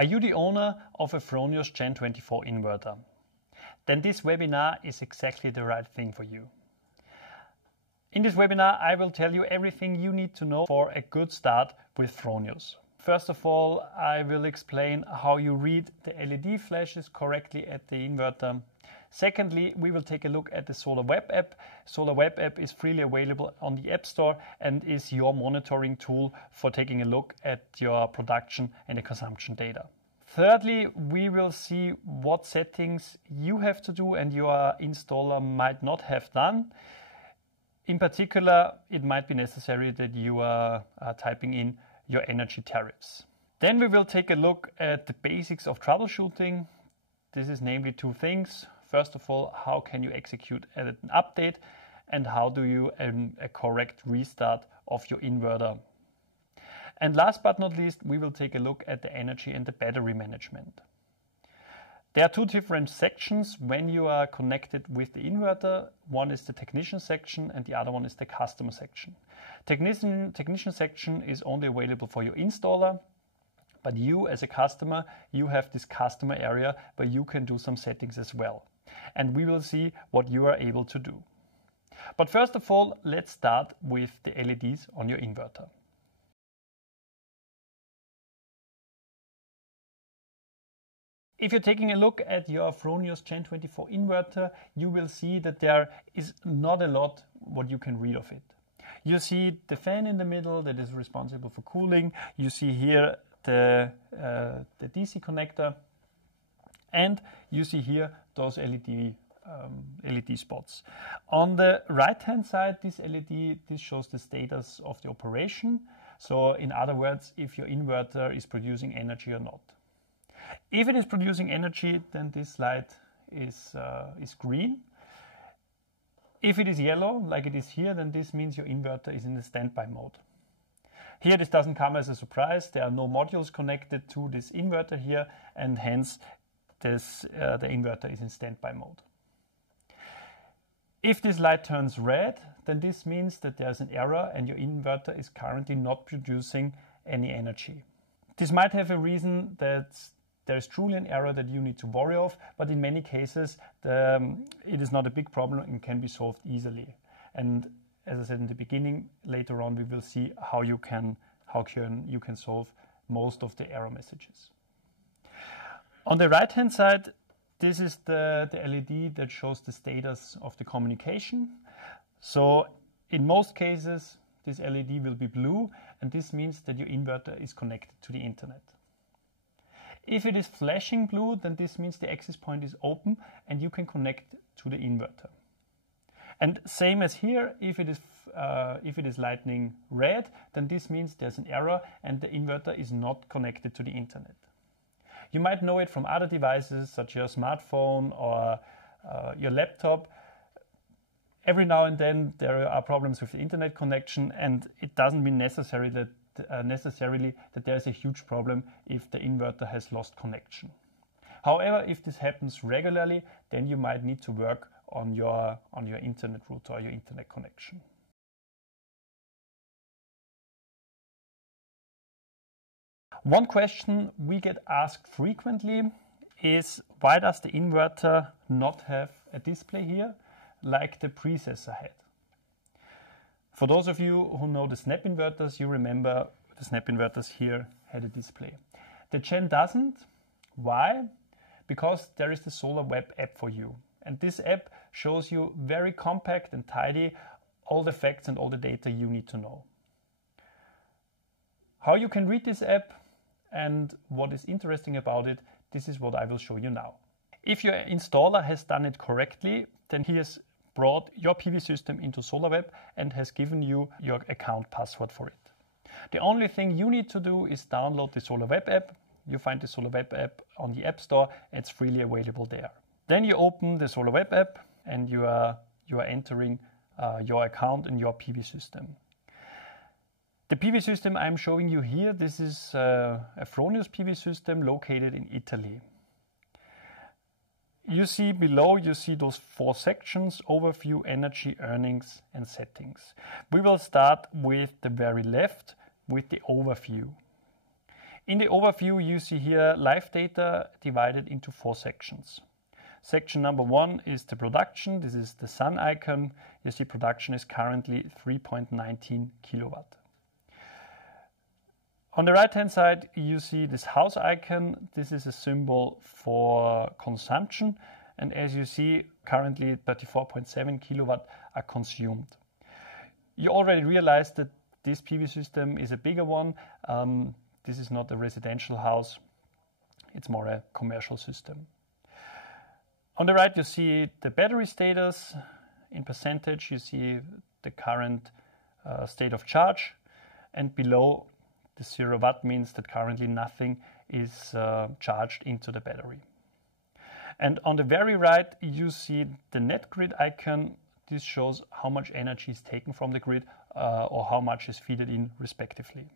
Are you the owner of a Fronius GEN24 inverter? Then this webinar is exactly the right thing for you. In this webinar, I will tell you everything you need to know for a good start with Fronius. First of all, I will explain how you read the LED flashes correctly at the inverter. Secondly, we will take a look at the Solar.web app. Solar.web app is freely available on the App Store and is your monitoring tool for taking a look at your production and the consumption data. Thirdly, we will see what settings you have to do and your installer might not have done. In particular, it might be necessary that you are typing in your energy tariffs. Then we will take a look at the basics of troubleshooting. This is namely two things. First of all, how can you execute an update, and how do you a correct restart of your inverter. And last but not least, we will take a look at the energy and the battery management. There are two different sections when you are connected with the inverter. One is the technician section and the other one is the customer section. Technician section is only available for your installer, but you as a customer, you have this customer area where you can do some settings as well. And we will see what you are able to do. But first of all, let's start with the LEDs on your inverter. If you're taking a look at your Fronius GEN24 inverter, you will see that there is not a lot what you can read of it. You see the fan in the middle that is responsible for cooling. You see here the DC connector, and you see here those LED spots. On the right hand side, this LED, this shows the status of the operation. So in other words, if your inverter is producing energy or not. If it is producing energy, then this light is green. If it is yellow, like it is here, then this means your inverter is in the standby mode. Here, this doesn't come as a surprise. There are no modules connected to this inverter here, and hence the inverter is in standby mode. If this light turns red, then this means that there's an error and your inverter is currently not producing any energy. This might have a reason that there is truly an error that you need to worry of, but in many cases it is not a big problem and can be solved easily. And as I said in the beginning, later on we will see how you can solve most of the error messages. On the right hand side, this is the LED that shows the status of the communication. So in most cases this LED will be blue, and this means that your inverter is connected to the internet. If it is flashing blue, then this means the access point is open and you can connect to the inverter. And same as here, if it is lightning red, then this means there's an error and the inverter is not connected to the internet. You might know it from other devices such as your smartphone or your laptop. Every now and then there are problems with the internet connection, and it doesn't mean necessarily that there is a huge problem if the inverter has lost connection. However, if this happens regularly, then you might need to work on your internet router or your internet connection. One question we get asked frequently is, why does the inverter not have a display here like the precessor had? For those of you who know the snap inverters, you remember the snap inverters here had a display. The Gen doesn't. Why? Because there is the Solar.web app for you. And this app shows you very compact and tidy all the facts and all the data you need to know. How you can read this app and what is interesting about it, this is what I will show you now. If your installer has done it correctly, then he has brought your PV system into Solarweb and has given you your account password for it. The only thing you need to do is download the Solarweb app. You find the Solarweb app on the App Store. It's freely available there. Then you open the Solarweb app and you are entering your account and your PV system. The PV system I'm showing you here, this is a Fronius PV system located in Italy. You see below, you see those four sections: overview, energy, earnings, and settings. We will start with the very left with the overview. In the overview, you see here live data divided into 4 sections. Section number 1 is the production. This is the sun icon. You see production is currently 3.19 kilowatt. On the right hand side, you see this house icon. This is a symbol for consumption. And as you see, currently 34.7 kilowatt are consumed. You already realized that this PV system is a bigger one. This is not a residential house. It's more a commercial system. On the right, you see the battery status. In percentage, you see the current state of charge. And below, the 0 watt means that currently nothing is charged into the battery. And on the very right, you see the net grid icon. This shows how much energy is taken from the grid or how much is fed in respectively.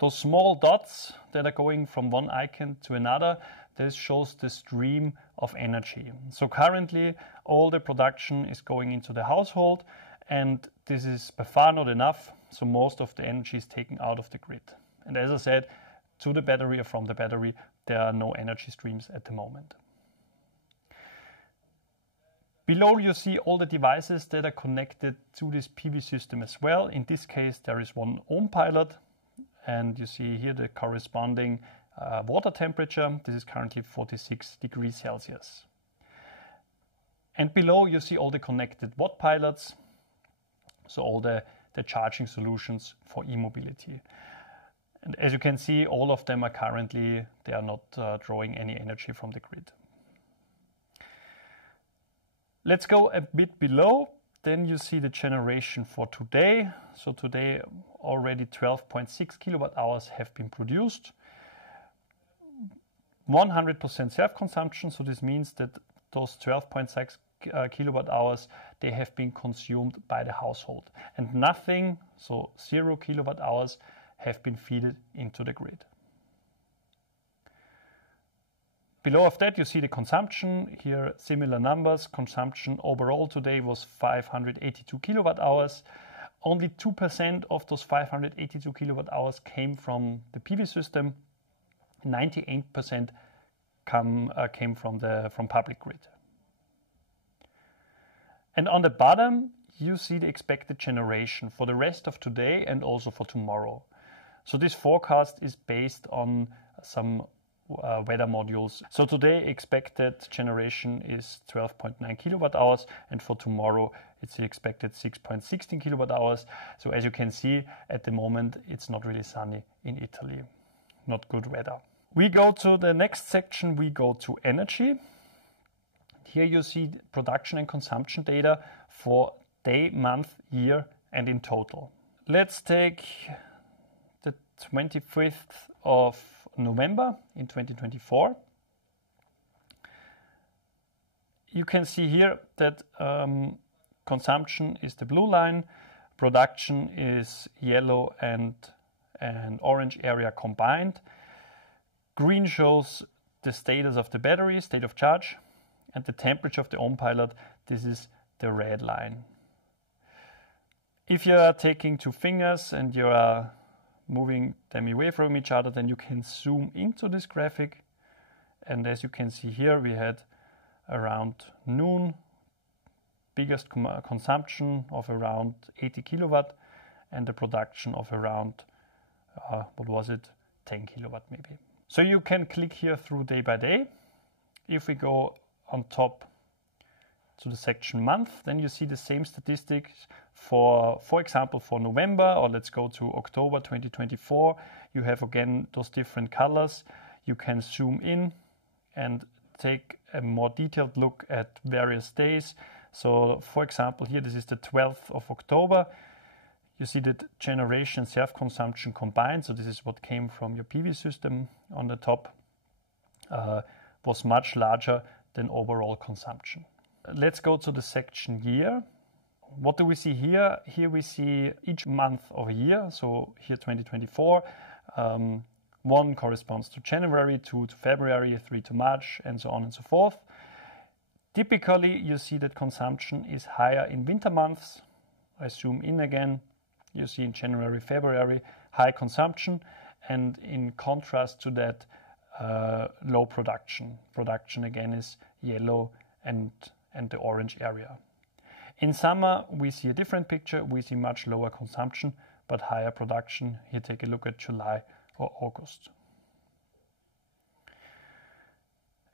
Those small dots that are going from one icon to another, this shows the stream of energy. So currently all the production is going into the household, and this is by far not enough. So most of the energy is taken out of the grid. And as I said, to the battery or from the battery, there are no energy streams at the moment. Below you see all the devices that are connected to this PV system as well. In this case, there is one ohm pilot, and you see here the corresponding water temperature. This is currently 46 degrees Celsius. And below you see all the connected watt pilots, so all the charging solutions for e-mobility. And as you can see, all of them are currently, they are not drawing any energy from the grid. Let's go a bit below. Then you see the generation for today. So today already 12.6 kilowatt hours have been produced. 100% self-consumption. So this means that those 12.6 kilowatt hours, they have been consumed by the household. And nothing, so 0 kilowatt hours, have been fed into the grid. Below of that, you see the consumption. Here, similar numbers. Consumption overall today was 582 kilowatt hours. Only 2% of those 582 kilowatt hours came from the PV system. 98% came from public grid. And on the bottom, you see the expected generation for the rest of today and also for tomorrow. So this forecast is based on some weather modules. So today expected generation is 12.9 kilowatt hours, and for tomorrow it's expected 6.16 kilowatt hours. So as you can see, at the moment it's not really sunny in Italy. Not good weather. We go to the next section, we go to energy. Here you see production and consumption data for day, month, year, and in total. Let's take the 25th of November in 2024. You can see here that consumption is the blue line, production is yellow and orange area combined. Green shows the status of the battery, state of charge, and the temperature of the ohm pilot. This is the red line. If you are taking 2 fingers and you are moving them away from each other, then you can zoom into this graphic. And as you can see here, we had around noon, biggest consumption of around 80 kilowatt and the production of around, 10 kilowatt maybe. So you can click here through day by day. If we go on top to the section month, then you see the same statistics for example, for November, or let's go to October 2024. You have again those different colors. You can zoom in and take a more detailed look at various days. So for example, here this is the 12th of October. You see that generation self-consumption combined, so this is what came from your PV system on the top, was much larger than overall consumption. Let's go to the section year. What do we see here? Here we see each month of a year. So here 2024, 1 corresponds to January, 2 to February, 3 to March, and so on and so forth. Typically, you see that consumption is higher in winter months. I zoom in again. You see in January, February, high consumption, and in contrast to that, low production. Production again is yellow and the orange area. In summer, we see a different picture. We see much lower consumption, but higher production. Here, take a look at July or August.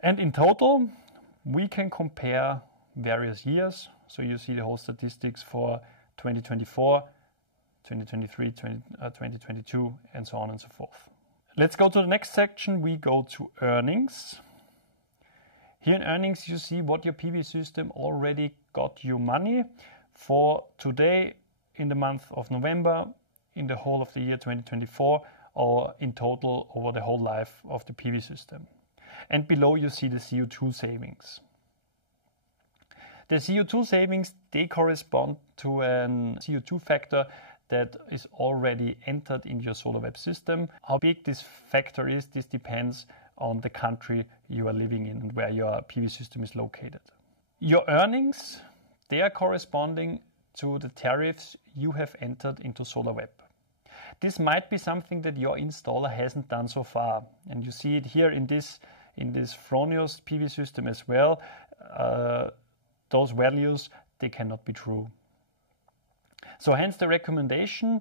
And in total, we can compare various years. So you see the whole statistics for 2024, 2023, 2022, and so on and so forth. Let's go to the next section. We go to earnings. Here in earnings, you see what your PV system already got you money for today, in the month of November, in the whole of the year 2024, or in total over the whole life of the PV system. And below you see the CO2 savings. The CO2 savings, they correspond to a CO2 factor that is already entered in your Solarweb system. How big this factor is, this depends on the country you are living in and where your PV system is located. Your earnings, they are corresponding to the tariffs you have entered into Solarweb. This might be something that your installer hasn't done so far, and you see it here in this Fronius PV system as well. Those values, they cannot be true. So hence the recommendation,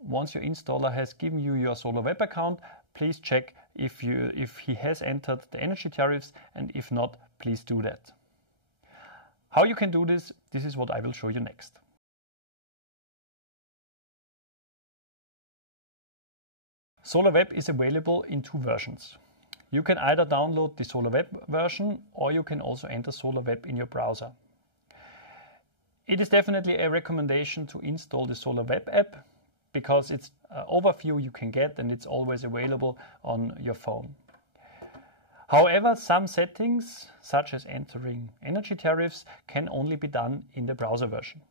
once your installer has given you your Solarweb account, please check if he has entered the energy tariffs, and if not, please do that. How you can do this is what I will show you next. Solarweb is available in two versions. You can either download the Solarweb version, or you can also enter Solarweb in your browser. It is definitely a recommendation to install the Solarweb app, because it's an overview you can get and it's always available on your phone. However, some settings, such as entering energy tariffs, can only be done in the browser version.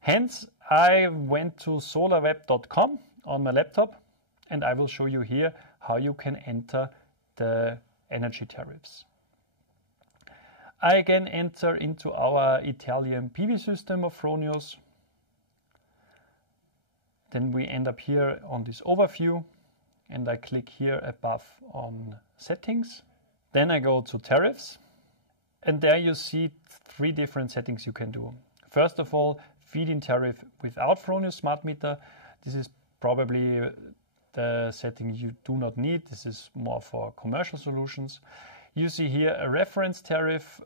Hence, I went to Solarweb.com on my laptop, and I will show you here how you can enter the energy tariffs. I again enter into our Italian PV system of Fronius. Then we end up here on this overview, and I click here above on settings. Then I go to tariffs, and there you see three different settings you can do. First of all, feed-in tariff without Fronius smart meter. This is probably the setting you do not need. This is more for commercial solutions. You see here a reference tariff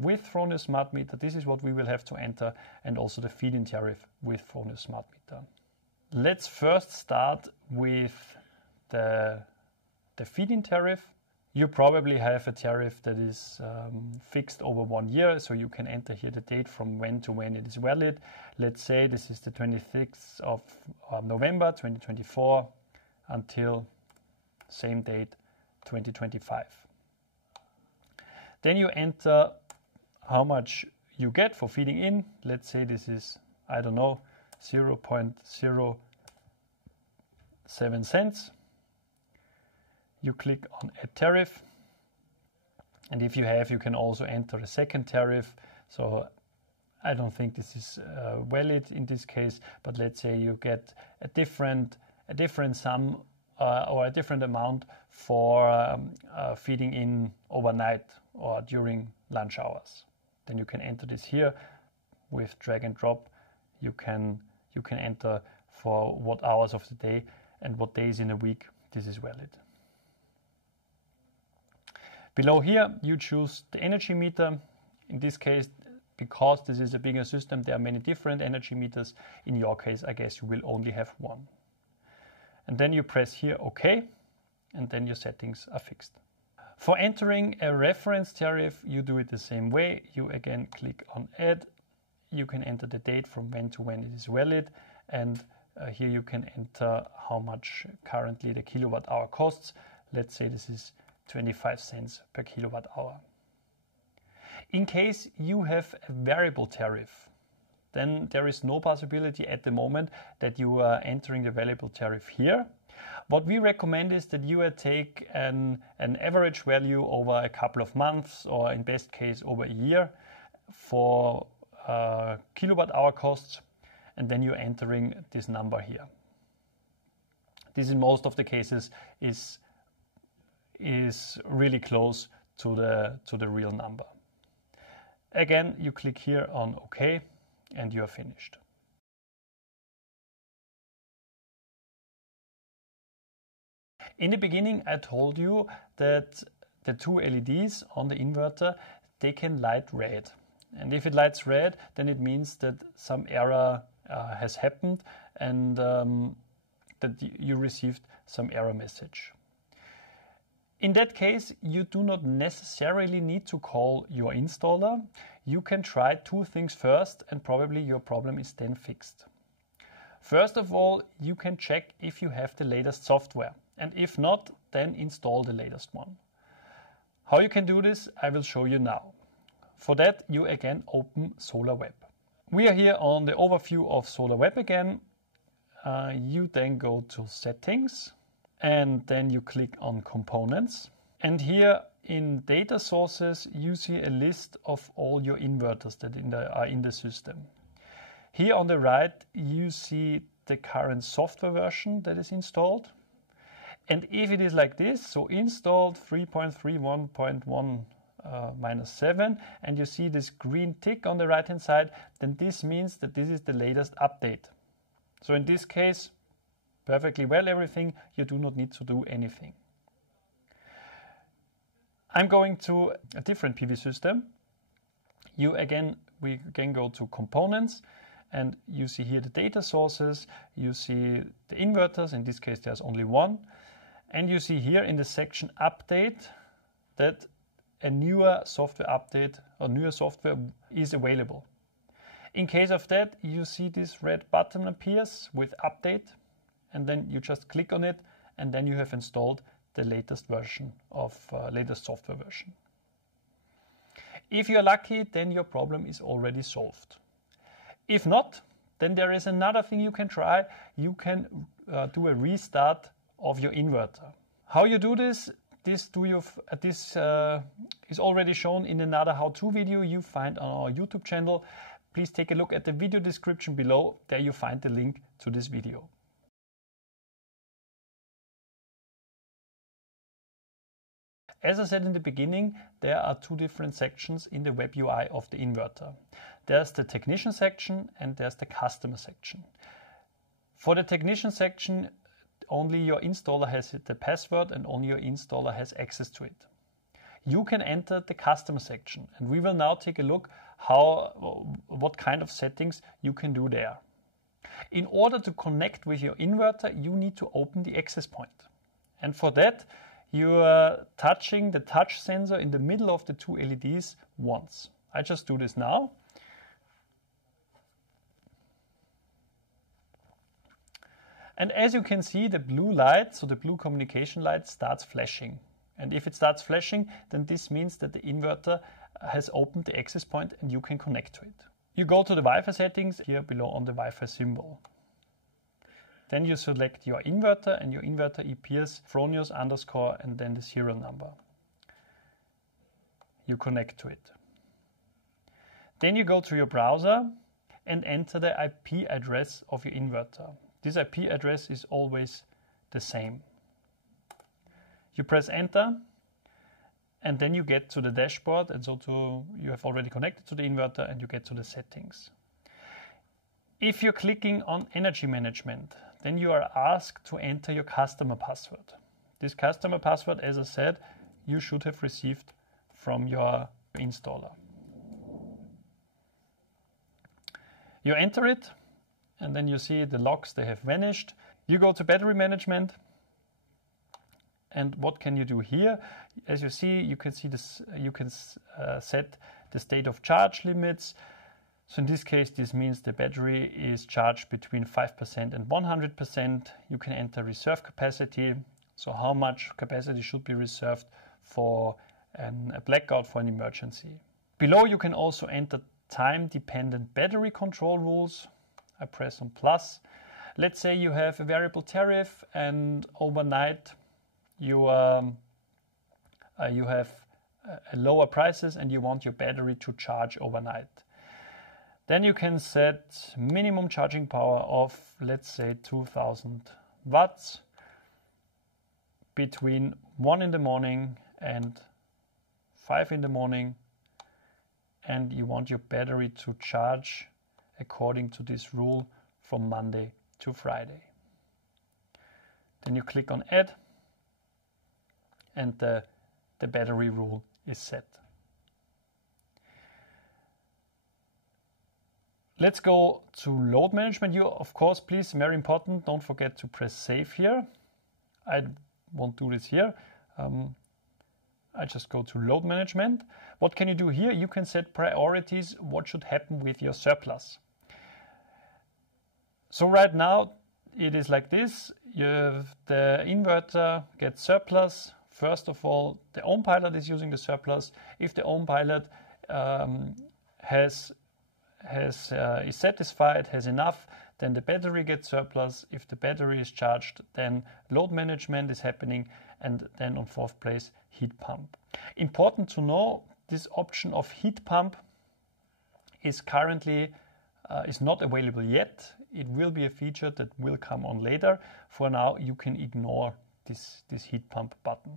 with Fronius smart meter. This is what we will have to enter, and also the feed-in tariff with Fronius smart meter. Let's first start with the feed-in tariff. You probably have a tariff that is fixed over 1 year, so you can enter here the date from when to when it is valid. Let's say this is the 26th of November 2024 until same date 2025. Then you enter how much you get for feeding in. Let's say this is, I don't know, 0.07 cents. You click on Add Tariff, and if you have, you can also enter a second tariff. So I don't think this is valid in this case, but let's say you get a different sum or a different amount for feeding in overnight or during lunch hours. Then you can enter this here with drag and drop. You can enter for what hours of the day and what days in a week this is valid. Below here, you choose the energy meter. In this case, because this is a bigger system, there are many different energy meters. In your case, I guess you will only have one. And then you press here OK, and then your settings are fixed. For entering a reference tariff, you do it the same way. You again click on Add. You can enter the date from when to when it is valid, and here you can enter how much currently the kilowatt hour costs. Let's say this is 25 cents per kilowatt hour. In case you have a variable tariff, then there is no possibility at the moment that you are entering the variable tariff here. What we recommend is that you take an average value over a couple of months, or in best case over a year, for kilowatt hour costs, and then you're entering this number here. This in most of the cases is really close to the real number. Again, you click here on OK and you are finished. In the beginning, I told you that the two LEDs on the inverter, they can light red. And if it lights red, then it means that some error has happened and that you received some error message. In that case, you do not necessarily need to call your installer. You can try two things first and probably your problem is then fixed. First of all, you can check if you have the latest software, and if not, then install the latest one. How you can do this, I will show you now. For that, you again open Solarweb. We are here on the overview of Solarweb again. You then go to Settings and then you click on Components. And here in Data Sources, you see a list of all your inverters that are in the system. Here on the right, you see the current software version that is installed. And if it is like this, so installed 3.31.1 -7, and you see this green tick on the right hand side, then this means that this is the latest update. So in this case, perfectly well everything, you do not need to do anything. I'm going to a different PV system. We again go to Components, and you see here the data sources, you see the inverters, in this case there's only one, and you see here in the section Update that a newer software update or newer software is available. In case of that, you see this red button appears with Update, and then you just click on it, and then you have installed the latest version of latest software version. If you're lucky, then your problem is already solved. If not, then there is another thing you can try. You can do a restart of your inverter. How you do this? This is already shown in another how-to video you find on our YouTube channel. Please take a look at the video description below. There you find the link to this video. As I said in the beginning, there are two different sections in the web UI of the inverter. There's the technician section and there's the customer section. For the technician section, only your installer has the password and only your installer has access to it. You can enter the customer section, and we will now take a look what kind of settings you can do there. In order to connect with your inverter, you need to open the access point. And for that, you are touching the touch sensor in the middle of the two LEDs once. I just do this now. And as you can see, the blue light, so the blue communication light, starts flashing. And if it starts flashing, then this means that the inverter has opened the access point and you can connect to it. You go to the Wi-Fi settings here below on the Wi-Fi symbol. Then you select your inverter, and your inverter appears Fronius _ and then the serial number. You connect to it. Then you go to your browser and enter the IP address of your inverter. This IP address is always the same. You press enter, and then you get to the dashboard, and you have already connected to the inverter, and you get to the settings. If you're clicking on energy management, then you are asked to enter your customer password. This customer password, as I said, you should have received from your installer. You enter it, and then you see the logs, they have vanished. You go to battery management, and what can you do here? As you see, you can see this. You can set the state of charge limits. So in this case, this means the battery is charged between 5% and 100%. You can enter reserve capacity, so how much capacity should be reserved for a blackout, for an emergency. Below you can also enter time-dependent battery control rules. I press on plus. Let's say you have a variable tariff and overnight you have lower prices and you want your battery to charge overnight. Then you can set minimum charging power of, let's say, 2000 watts between 1 in the morning and 5 in the morning, and you want your battery to charge according to this rule from Monday to Friday. Then you click on Add, and the battery rule is set. Let's go to load management. You, of course, please, very important, don't forget to press save here. I won't do this here. I just go to load management. What can you do here? You can set priorities, what should happen with your surplus. So right now it is like this. The inverter gets surplus. First of all, the ohm pilot is using the surplus. If the ohm pilot is satisfied, has enough, then the battery gets surplus. If the battery is charged, then load management is happening, and then on fourth place, heat pump. Important to know, this option of heat pump is currently is not available yet. It will be a feature that will come on later. For now, you can ignore this heat pump button.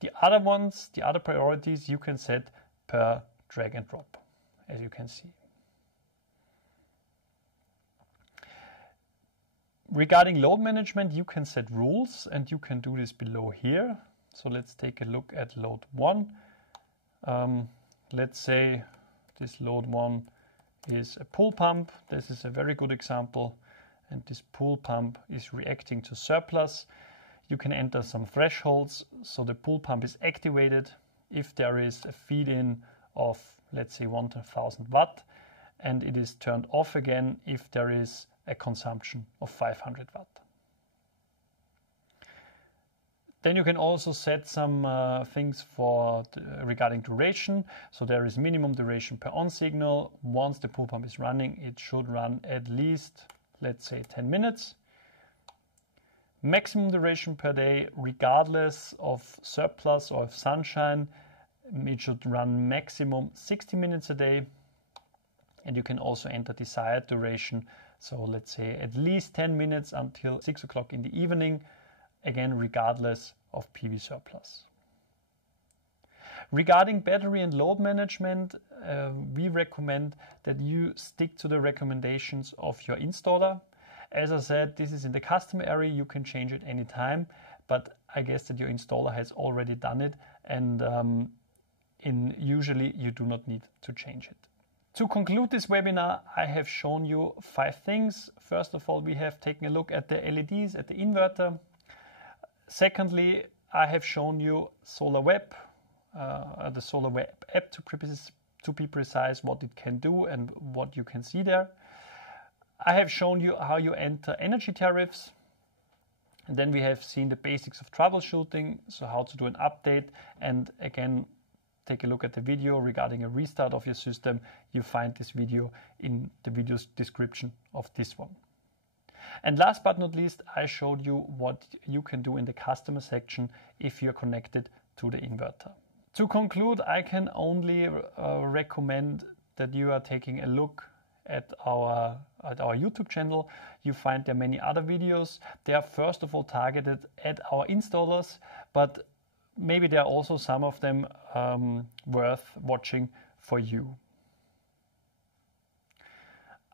The other ones, the other priorities, you can set per drag and drop, as you can see. Regarding load management, you can set rules, and you can do this below here. So let's take a look at load 1. Let's say this load 1 is a pool pump. This is a very good example, and this pool pump is reacting to surplus. You can enter some thresholds, so the pool pump is activated if there is a feed-in of, let's say, 1000 watt, and it is turned off again if there is a consumption of 500 watt. Then you can also set some things for regarding duration. So there is minimum duration per on signal. Once the pool pump is running, it should run at least, let's say, 10 minutes. Maximum duration per day, regardless of surplus or of sunshine, it should run maximum 60 minutes a day. And you can also enter desired duration. So let's say at least 10 minutes until 6 o'clock in the evening, again, regardless of PV surplus. Regarding battery and load management, we recommend that you stick to the recommendations of your installer. As I said, this is in the custom area. You can change it anytime, but I guess that your installer has already done it, and usually you do not need to change it. To conclude this webinar, I have shown you 5 things. First of all, we have taken a look at the LEDs, at the inverter. Secondly, I have shown you Solarweb, the Solarweb app to be precise, what it can do and what you can see there. I have shown you how you enter energy tariffs. And then we have seen the basics of troubleshooting, so how to do an update, and again, take a look at the video regarding a restart of your system. You find this video in the video's description of this one. And last but not least, I showed you what you can do in the customer section if you're connected to the inverter. To conclude, I can only recommend that you are taking a look at our YouTube channel. You find there many other videos. They are first of all targeted at our installers, but maybe there are also some of them worth watching for you.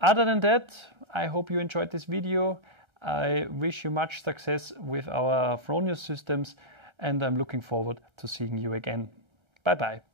Other than that, I hope you enjoyed this video. I wish you much success with our Fronius systems, and I'm looking forward to seeing you again. Bye bye.